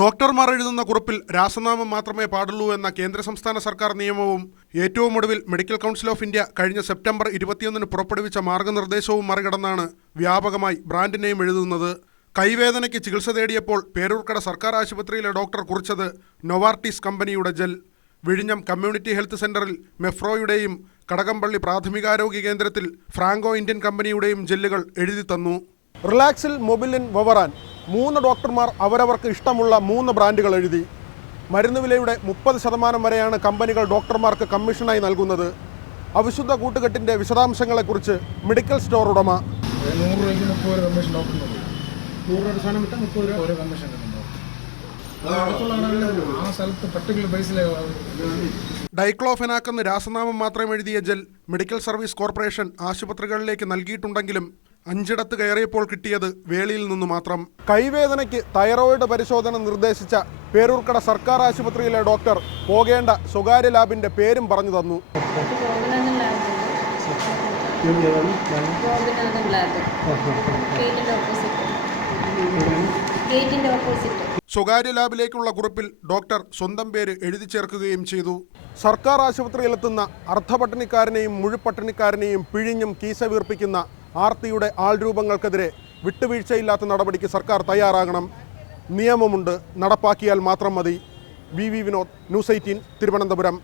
ഡോക്ടർമാർ എഴുതുന്ന കുറിപ്പിൽ രാസനാമം മാത്രമേ പാടുള്ളൂ എന്ന കേന്ദ്ര സംസ്ഥാന സർക്കാർ നിയമവും ഏറ്റവും ഒടുവിൽ മെഡിക്കൽ കൗൺസിൽ ഓഫ് ഇന്ത്യ കഴിഞ്ഞ സെപ്റ്റംബർ 21 പുറപ്പെടുവിച്ച മാർഗനിർദ്ദേശവും മറികടന്നാണ് വ്യാപകമായി ബ്രാൻഡ് നെയിം എഴുതുന്നത്. കൈവേദനയ്ക്ക് ചികിത്സ തേടിയപ്പോൾ പേരൂർക്കട സർക്കാർ ആശുപത്രിയിലെ ഡോക്ടർ കുറിച്ചത് നൊവാർട്ടിസ് കമ്പനിയുടെ ജെൽ. വിഴിഞ്ഞം കമ്മ്യൂണിറ്റി ഹെൽത്ത് സെന്ററിൽ മെഫ്രോയുടെയും കടകംപള്ളി പ്രാഥമികാരോഗ്യ കേന്ദ്രത്തിൽ ഫ്രാങ്കോ ഇന്ത്യൻ കമ്പനിയുടെയും ജെല്ലുകൾ എഴുതി തന്നു. റിലാക്സിൽ, മൊബിലിൻ, വവറാൻ 3 ഡോക്ടർമാർ അവരവർക്ക് ഇഷ്ടമുള്ള 3 ബ്രാൻഡുകൾ എഴുതി. മരുന്ന് വിലയുടെ 30% വരെയാണ് കമ്പനികൾ ഡോക്ടർമാർക്ക് കമ്മീഷനായി നൽകുന്നത്. അവിശുദ്ധ കൂട്ടുകെട്ടിന്റെ വിശദാംശങ്ങളെക്കുറിച്ച് മെഡിക്കൽ സ്റ്റോർ ഉടമ ഡൈക്ലോഫെനാക് എന്ന് രാസനാമം മാത്രം എഴുതിയ ജെൽ മെഡിക്കൽ സർവീസ് കോർപ്പറേഷൻ ആശുപത്രികളിലേക്ക് നൽകിയിട്ടുണ്ടെങ്കിലും 5 കയറിയപ്പോൾ കിട്ടിയത് വേളിയിൽ നിന്നു മാത്രം. കൈവേദനയ്ക്ക് തൈറോയിഡ് പരിശോധന നിർദ്ദേശിച്ച പേരൂർക്കട സർക്കാർ ആശുപത്രിയിലെ ഡോക്ടർ പോകേണ്ട സ്വകാര്യ ലാബിന്റെ പേരും പറഞ്ഞു തന്നു. സ്വകാര്യ ലാബിലേക്കുള്ള കുറിപ്പിൽ ഡോക്ടർ സ്വന്തം പേര് എഴുതി ചേർക്കുകയും ചെയ്തു. സർക്കാർ ആശുപത്രിയിലെത്തുന്ന അർദ്ധപട്ടിണിക്കാരനെയും മുഴുപട്ടിണിക്കാരനെയും പിഴിഞ്ഞും കീശ വീർപ്പിക്കുന്ന ആർത്തിയുടെ ആൾരൂപങ്ങൾക്കെതിരെ വിട്ടുവീഴ്ചയില്ലാത്ത നടപടിക്ക് സർക്കാർ തയ്യാറാകണം. നിയമമുണ്ട്, നടപ്പാക്കിയാൽ മാത്രം മതി. V Vinod, news 18, Thiruvananthapuram.